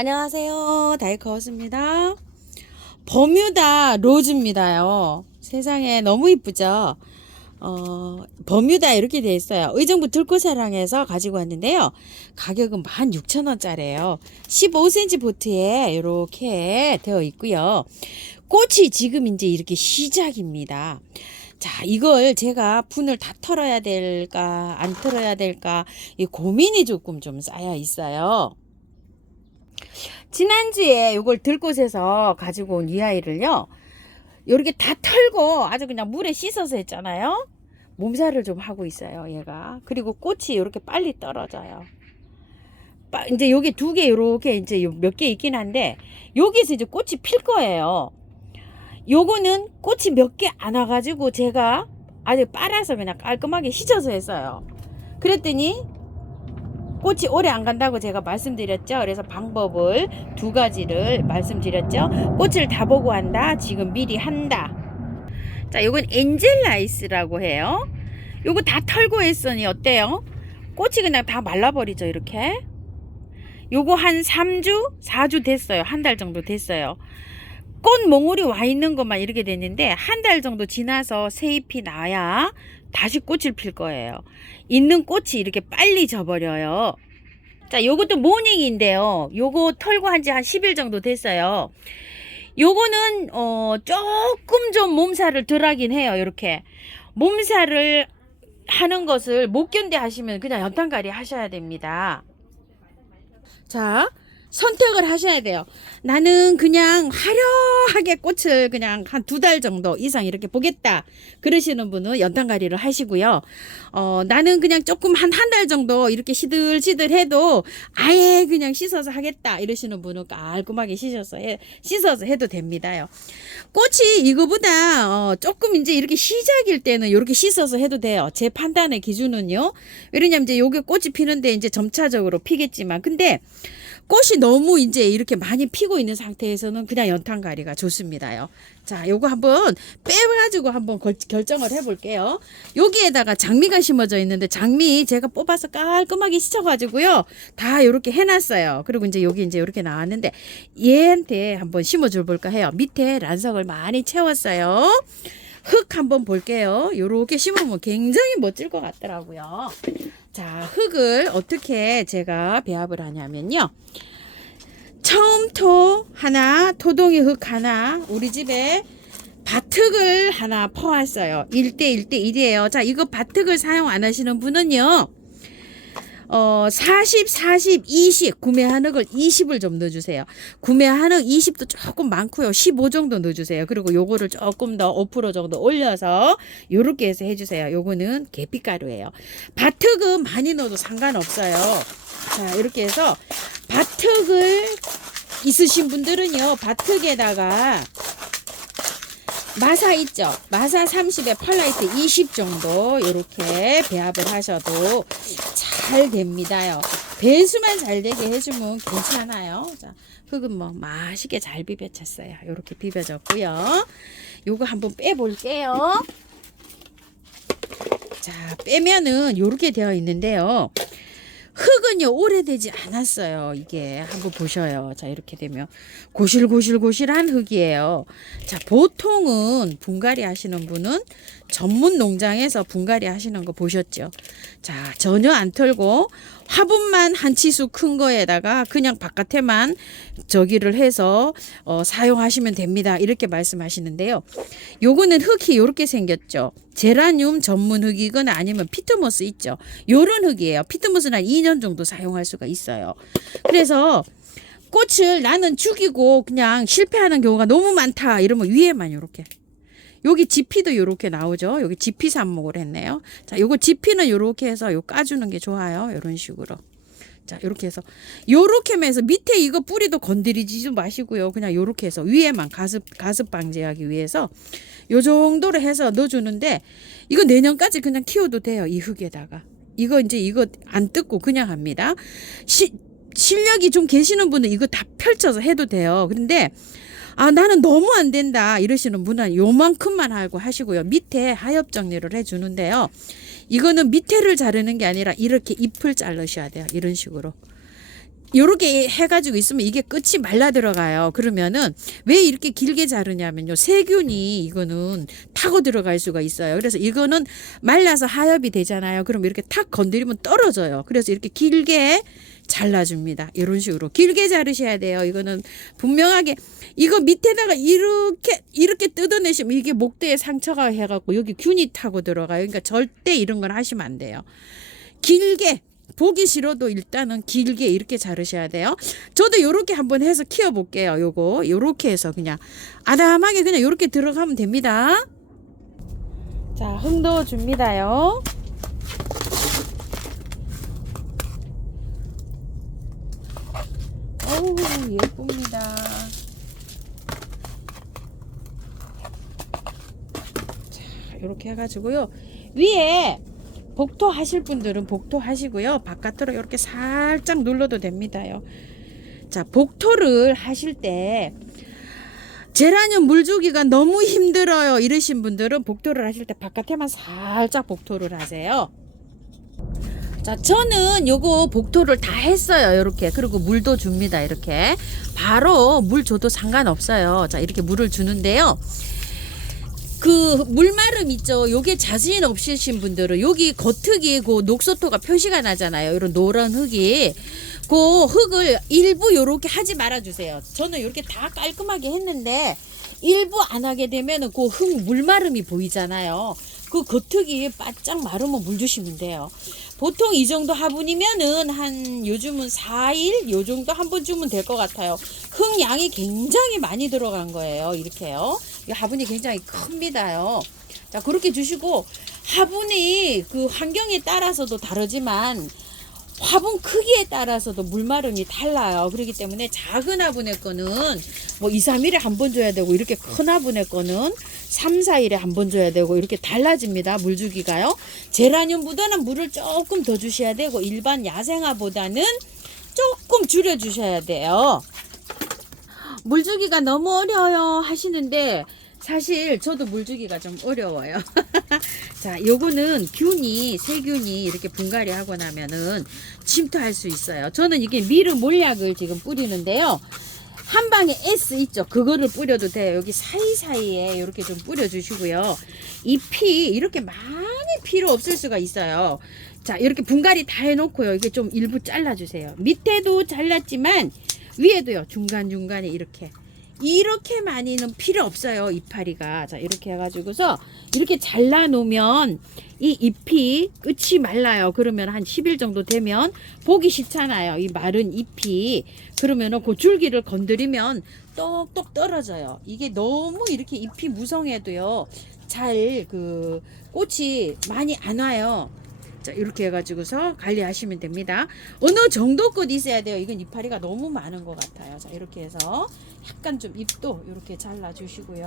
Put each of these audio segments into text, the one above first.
안녕하세요. 다이커스입니다. 버뮤다 로즈입니다요. 세상에 너무 이쁘죠? 버뮤다 이렇게 되어 있어요. 의정부 들꽃사랑에서 가지고 왔는데요. 가격은 16,000원짜리예요. 15cm 보트에 이렇게 되어 있고요. 꽃이 지금 이제 이렇게 시작입니다. 자, 이걸 제가 분을 다 털어야 될까 안 털어야 될까 이 고민이 조금 좀 쌓여 있어요. 지난주에 이걸 들꽃에서 가지고 온 이 아이를요, 이렇게 다 털고 아주 그냥 물에 씻어서 했잖아요. 몸살을 좀 하고 있어요, 얘가. 그리고 꽃이 이렇게 빨리 떨어져요. 이제 여기 두 개 이렇게 이제 몇 개 있긴 한데, 여기서 이제 꽃이 필 거예요. 요거는 꽃이 몇 개 안 와가지고 제가 아주 빨아서 그냥 깔끔하게 씻어서 했어요. 그랬더니 꽃이 오래 안 간다고 제가 말씀드렸죠. 그래서 방법을 두 가지를 말씀드렸죠. 꽃을 다 보고 한다. 지금 미리 한다. 자, 요건 엔젤라이스라고 해요. 요거 다 털고 했으니 어때요? 꽃이 그냥 다 말라버리죠. 이렇게. 요거 한 3주, 4주 됐어요. 한 달 정도 됐어요. 꽃 몽울이 와 있는 것만 이렇게 됐는데 한 달 정도 지나서 새 잎이 나야 다시 꽃을 필 거예요. 있는 꽃이 이렇게 빨리 져버려요. 자, 요것도 모닝인데요. 요거 털고 한 지 한 10일 정도 됐어요. 요거는 조금 좀 몸살을 덜 하긴 해요. 이렇게 몸살을 하는 것을 못 견뎌 하시면 그냥 연탄가리 하셔야 됩니다. 자, 선택을 하셔야 돼요. 나는 그냥 화려하게 꽃을 그냥 한 2달 정도 이상 이렇게 보겠다 그러시는 분은 연탄가리를 하시고요. 나는 그냥 조금 한 달 정도 이렇게 시들시들 해도 아예 그냥 씻어서 하겠다 이러시는 분은 깔끔하게 씻어서 해도 됩니다요. 꽃이 이거보다 조금 이제 이렇게 시작일 때는 이렇게 씻어서 해도 돼요. 제 판단의 기준은요. 왜냐면 이제 요게 꽃이 피는데 이제 점차적으로 피겠지만, 근데 꽃이 너무 이제 이렇게 많이 피고 있는 상태에서는 그냥 연탄가리가 좋습니다요. 자, 요거 한번 빼가지고 한번 결정을 해볼게요. 여기에다가 장미가 심어져 있는데 장미 제가 뽑아서 깔끔하게 씻어가지고요. 다 이렇게 해놨어요. 그리고 이제 여기 이제 이렇게 나왔는데 얘한테 한번 심어줘 볼까 해요. 밑에 란석을 많이 채웠어요. 흙 한번 볼게요. 요렇게 심으면 굉장히 멋질 것 같더라고요. 자, 흙을 어떻게 제가 배합을 하냐면요. 처음토 하나, 토동이 흙 하나, 우리 집에 밭흙을 하나 퍼왔어요. 1대1대1이에요. 자, 이거 밭흙을 사용 안 하시는 분은요. 40, 40, 20 구매한 흙을 20을 좀 넣어주세요. 구매한 흙 20도 조금 많고요. 15 정도 넣어주세요. 그리고 요거를 조금 더 5% 정도 올려서 요렇게 해서 해주세요. 요거는 계피가루예요. 밭흙은 많이 넣어도 상관없어요. 자, 이렇게 해서 밭흙을 있으신 분들은요, 밭흙에다가 마사 있죠? 마사 30에 펄라이트 20 정도 이렇게 배합을 하셔도 잘 됩니다요. 배수만 잘 되게 해주면 괜찮아요. 자, 흙은 뭐 맛있게 잘 비벼졌어요. 이렇게 비벼졌고요. 요거 한번 빼볼게요. 자, 빼면은 이렇게 되어 있는데요. 흙은요 오래되지 않았어요. 이게 한번 보셔요. 자, 이렇게 되면 고실고실고실한 흙이에요. 자, 보통은 분갈이 하시는 분은 전문 농장에서 분갈이 하시는 거 보셨죠? 자, 전혀 안 털고 화분만 한 치수 큰 거에다가 그냥 바깥에만 저기를 해서 사용하시면 됩니다. 이렇게 말씀하시는데요. 요거는 흙이 이렇게 생겼죠. 제라늄 전문 흙이거나 아니면 피트모스 있죠. 요런 흙이에요. 피트모스는 한 2년 정도 사용할 수가 있어요. 그래서 꽃을 나는 죽이고 그냥 실패하는 경우가 너무 많다 이러면 위에만 요렇게, 여기 지피도 요렇게 나오죠. 여기 지피 삽목을 했네요. 자, 요거 지피는 요렇게 해서 요 까주는 게 좋아요. 요런 식으로. 자, 요렇게 해서 요렇게 해서 밑에 이거 뿌리도 건드리지 마시고요. 그냥 요렇게 해서 위에만 가습 방지하기 위해서 요 정도로 해서 넣어주는데, 이거 내년까지 그냥 키워도 돼요. 이 흙에다가. 이거 안 뜯고 그냥 합니다. 실력이 좀 계시는 분은 이거 다 펼쳐서 해도 돼요. 그런데 나는 너무 안 된다 이러시는 분은 요만큼만 하고 하시고요. 밑에 하엽 정리를 해주는데요. 이거는 밑에를 자르는 게 아니라 이렇게 잎을 자르셔야 돼요. 이런 식으로. 요렇게 해가지고 있으면 이게 끝이 말라 들어가요. 그러면은 왜 이렇게 길게 자르냐면요. 세균이 이거는 타고 들어갈 수가 있어요. 그래서 이거는 말라서 하엽이 되잖아요. 그럼 이렇게 탁 건드리면 떨어져요. 그래서 이렇게 길게 잘라줍니다. 이런 식으로 길게 자르셔야 돼요. 이거는 분명하게 이거 밑에다가 이렇게 뜯어내시면 이게 목대에 상처가 해갖고 여기 균이 타고 들어가요. 그러니까 절대 이런 건 하시면 안 돼요. 길게 보기 싫어도 일단은 길게 이렇게 자르셔야 돼요. 저도 요렇게 한번 해서 키워 볼게요. 요렇게 해서 그냥 아담하게 그냥 요렇게 들어가면 됩니다. 자, 흙 넣어 줍니다요. 어우, 예쁩니다. 자, 요렇게 해가지고요. 위에 복토 하실 분들은 복토 하시고요. 바깥으로 이렇게 살짝 눌러도 됩니다요. 자, 복토를 하실 때 제라늄 물주기가 너무 힘들어요 이러신 분들은 복토를 하실 때 바깥에만 살짝 복토를 하세요. 자, 저는 요거 복토를 다 했어요. 요렇게. 그리고 물도 줍니다. 이렇게 바로 물 줘도 상관없어요. 자, 이렇게 물을 주는데요. 그 물마름 있죠. 요게 자신 없으신 분들은 여기 겉흙이 그 녹소토가 표시가 나잖아요. 이런 노란 흙이 그 흙을 일부 요렇게 하지 말아 주세요. 저는 이렇게 다 깔끔하게 했는데 일부 안 하게 되면은 그 흙 물마름이 보이잖아요. 그 겉흙이 바짝 마르면 물 주시면 돼요. 보통 이 정도 화분이면은 한 요즘은 4일 요 정도 한 번 주면 될 것 같아요. 흙 양이 굉장히 많이 들어간 거예요. 이렇게요. 이 화분이 굉장히 큽니다요. 자, 그렇게 주시고 화분이 그 환경에 따라서도 다르지만 화분 크기에 따라서도 물마름이 달라요. 그렇기 때문에 작은 화분의 거는 뭐 2, 3일에 한 번 줘야 되고 이렇게 큰 화분의 거는 3, 4일에 한 번 줘야 되고 이렇게 달라집니다. 물 주기가요. 제라늄보다는 물을 조금 더 주셔야 되고 일반 야생화보다는 조금 줄여 주셔야 돼요. 물 주기가 너무 어려워요 하시는데 사실 저도 물 주기가 좀 어려워요. 자, 요거는 세균이 이렇게 분갈이 하고 나면은 침투할 수 있어요. 저는 이게 미르 몰약을 지금 뿌리는데요. 한 방에 S 있죠. 그거를 뿌려도 돼요. 여기 사이사이에 이렇게 좀 뿌려주시고요. 잎이 이렇게 많이 필요 없을 수가 있어요. 자, 이렇게 분갈이 다 해놓고요. 이게 좀 일부 잘라주세요. 밑에도 잘랐지만 위에도요. 중간중간에 이렇게 많이는 필요 없어요. 이파리가. 자, 이렇게 해가지고서 이렇게 잘라 놓으면 이 잎이 끝이 말라요. 그러면 한 10일 정도 되면 보기 싫잖아요. 이 마른 잎이. 그러면은 그 줄기를 건드리면 똑똑 떨어져요. 이게 너무 이렇게 잎이 무성해도요. 잘 꽃이 많이 안 와요. 자, 이렇게 해가지고서 관리하시면 됩니다. 어느 정도 끝 있어야 돼요. 이건 이파리가 너무 많은 것 같아요. 자, 이렇게 해서 약간 좀 잎도 이렇게 잘라주시고요.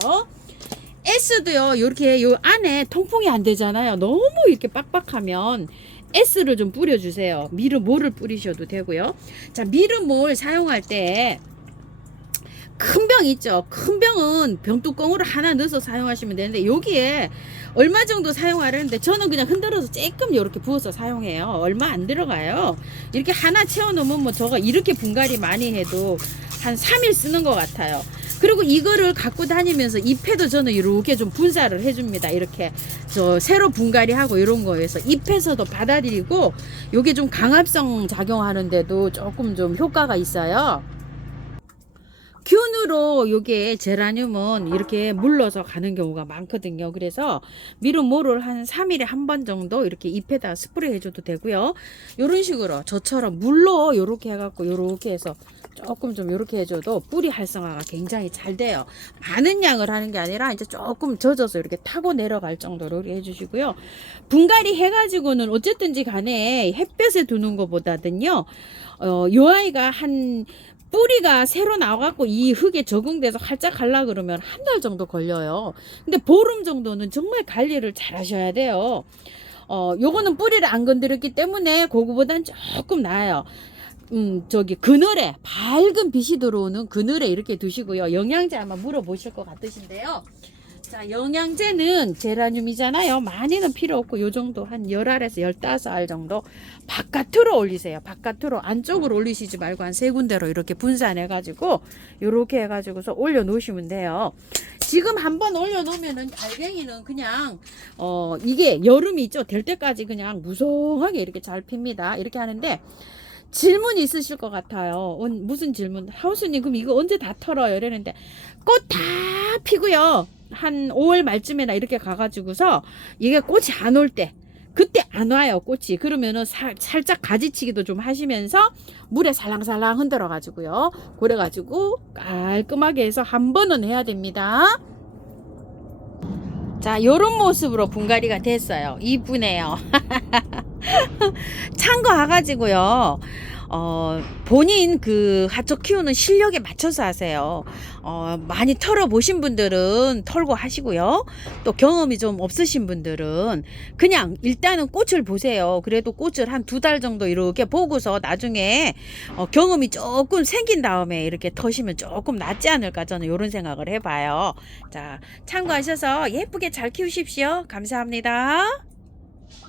S도요. 이렇게 요 안에 통풍이 안 되잖아요. 너무 이렇게 빡빡하면 S를 좀 뿌려주세요. 미르몰을 뿌리셔도 되고요. 자, 미르몰 사용할 때 큰 병 있죠. 큰 병은 병뚜껑으로 하나 넣어서 사용하시면 되는데 여기에 얼마 정도 사용하려는데 저는 그냥 흔들어서 조금 이렇게 부어서 사용해요. 얼마 안 들어가요. 이렇게 하나 채워놓으면 뭐 저가 이렇게 분갈이 많이 해도 한 3일 쓰는 것 같아요. 그리고 이거를 갖고 다니면서 잎에도 저는 이렇게 좀 분사를 해줍니다. 이렇게 새로 분갈이 하고 이런 거에서 잎에서도 받아들이고 요게 좀 강압성 작용하는데도 조금 좀 효과가 있어요. 균으로 요게 제라늄은 이렇게 물러서 가는 경우가 많거든요. 그래서 미르몰을 한 3일에 한 번 정도 이렇게 잎에다 스프레이 해줘도 되고요. 요런 식으로 저처럼 물로 요렇게 해갖고 요렇게 해서 조금 좀 요렇게 해줘도 뿌리 활성화가 굉장히 잘 돼요. 많은 양을 하는 게 아니라 이제 조금 젖어서 이렇게 타고 내려갈 정도로 이렇게 해주시고요. 분갈이 해가지고는 어쨌든지 간에 햇볕에 두는 것보다는요. 요 아이가 뿌리가 새로 나와갖고 이 흙에 적응돼서 활짝 갈라 그러면 한 달 정도 걸려요. 근데 보름 정도는 정말 관리를 잘 하셔야 돼요. 요거는 뿌리를 안 건드렸기 때문에 그거보단 조금 나아요. 그늘에 밝은 빛이 들어오는 그늘에 이렇게 두시고요. 영양제 아마 물어보실 것 같으신데요. 자, 영양제는 제라늄이잖아요. 많이는 필요 없고 요 정도 한 10알에서 15알 정도 바깥으로 올리세요. 바깥으로, 안쪽으로 올리시지 말고 한 3군데로 이렇게 분산해 가지고 요렇게 해 가지고서 올려 놓으시면 돼요. 지금 한번 올려 놓으면은 알갱이는 그냥 이게 여름이 있죠. 될 때까지 그냥 무성하게 이렇게 잘 핍니다. 이렇게 하는데 질문이 있으실 것 같아요. 무슨 질문? 하우스님, 그럼 이거 언제 다 털어요? 이러는데 꽃 다 피고요. 한 5월 말쯤에나 이렇게 가가지고서 이게 꽃이 안 올 때, 그때 안 와요, 꽃이. 그러면은 살짝 가지치기도 좀 하시면서 물에 살랑살랑 흔들어 가지고요. 그래 가지고 깔끔하게 해서 한 번은 해야 됩니다. 자, 요런 모습으로 분갈이가 됐어요. 이쁘네요. 참고해가지고요. 본인 그 하초 키우는 실력에 맞춰서 하세요. 많이 털어보신 분들은 털고 하시고요. 또 경험이 좀 없으신 분들은 그냥 일단은 꽃을 보세요. 그래도 꽃을 한 2달 정도 이렇게 보고서 나중에 경험이 조금 생긴 다음에 이렇게 터시면 조금 낫지 않을까, 저는 이런 생각을 해봐요. 자, 참고하셔서 예쁘게 잘 키우십시오. 감사합니다.